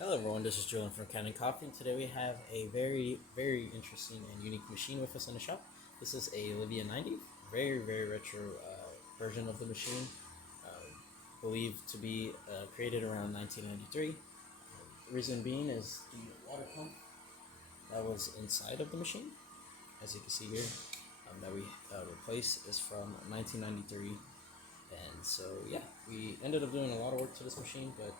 Hello everyone, this is Julian from Kanen Coffee, and today we have a very interesting and unique machine with us in the shop. This is a Livia 90, very retro version of the machine, believed to be created around 1993. Reason being is the water pump that was inside of the machine, as you can see here, that we replaced is from 1993. And so, yeah, we ended up doing a lot of work to this machine, but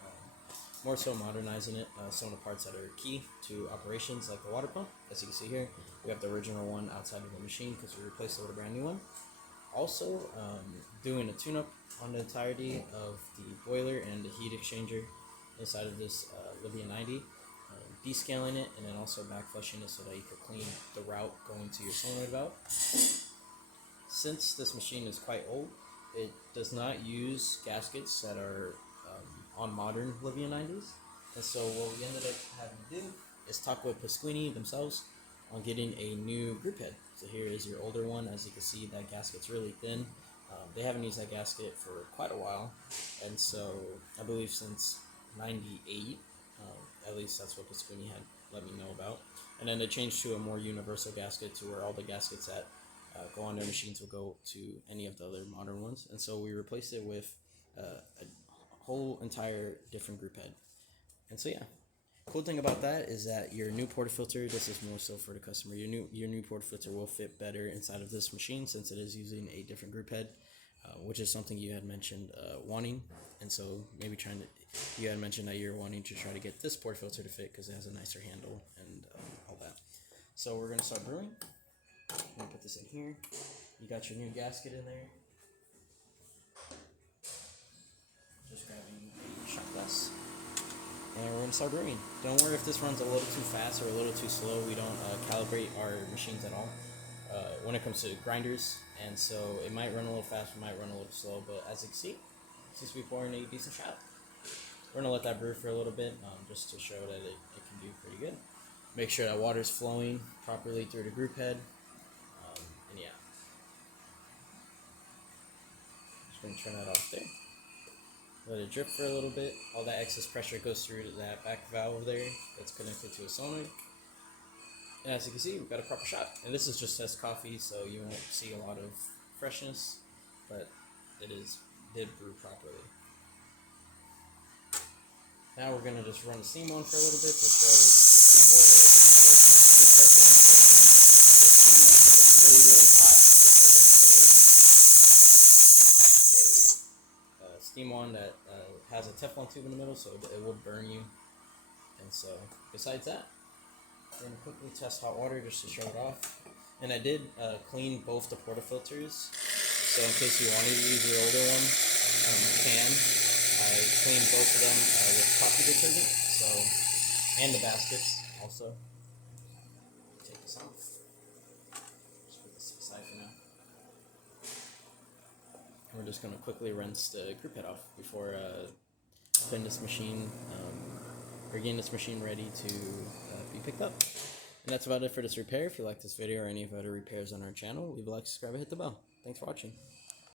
more so modernizing it. Some of the parts that are key to operations, like the water pump, as you can see here, we have the original one outside of the machine because we replaced it with a brand new one. Also, doing a tune-up on the entirety of the boiler and the heat exchanger inside of this Livia 90, descaling it, and then also back flushing it so that you could clean the route going to your solenoid valve. Since this machine is quite old, it does not use gaskets that are on modern Livia 90s. And so what we ended up having to do is talk with Pasquini themselves on getting a new group head. So here is your older one. As you can see, that gasket's really thin. They haven't used that gasket for quite a while, and so I believe since 98, at least that's what Pasquini had let me know about. And then they changed to a more universal gasket to where all the gaskets that go on their machines will go to any of the other modern ones. And so we replaced it with a whole entire different group head. And so, yeah, cool thing about that is that your new portafilter, this is more so for the customer, your new portafilter will fit better inside of this machine since it is using a different group head, which is something you had mentioned wanting. And so maybe you had mentioned that you're wanting to try to get this portafilter to fit because it has a nicer handle and all that. So we're going to start brewing. I'm going to put this in here. You got your new gasket in there. Just grabbing a shot glass. And we're going to start brewing. Don't worry if this runs a little too fast or a little too slow. We don't calibrate our machines at all when it comes to grinders. And so it might run a little fast, it might run a little slow. But as you can see, since we pour in a decent shot, we're going to let that brew for a little bit just to show that it can do pretty good. Make sure that water's flowing properly through the group head. And yeah. Just going to turn that off there. Let it drip for a little bit. All that excess pressure goes through that back valve there that's connected to a solenoid. And as you can see, we've got a proper shot. And this is just test coffee, so you won't see a lot of freshness, but it did brew properly. Now we're going to just run the steam on for a little bit to show the steam boiler is going to be working. Be careful when pushing the steam on. If it's really hot, this isn't a steam on that has a Teflon tube in the middle, so it will burn you. And so, besides that, we're going to quickly test hot water just to show it off. And I did clean both the portafilters, so in case you wanted to use your older one, you can. I cleaned both of them with coffee detergent, and the baskets also. Take this off. Just put this aside for now. We're just going to quickly rinse the group head off before putting this machine, or getting this machine ready to be picked up. And that's about it for this repair. If you like this video or any of the other repairs on our channel, leave a like, subscribe, and hit the bell. Thanks for watching.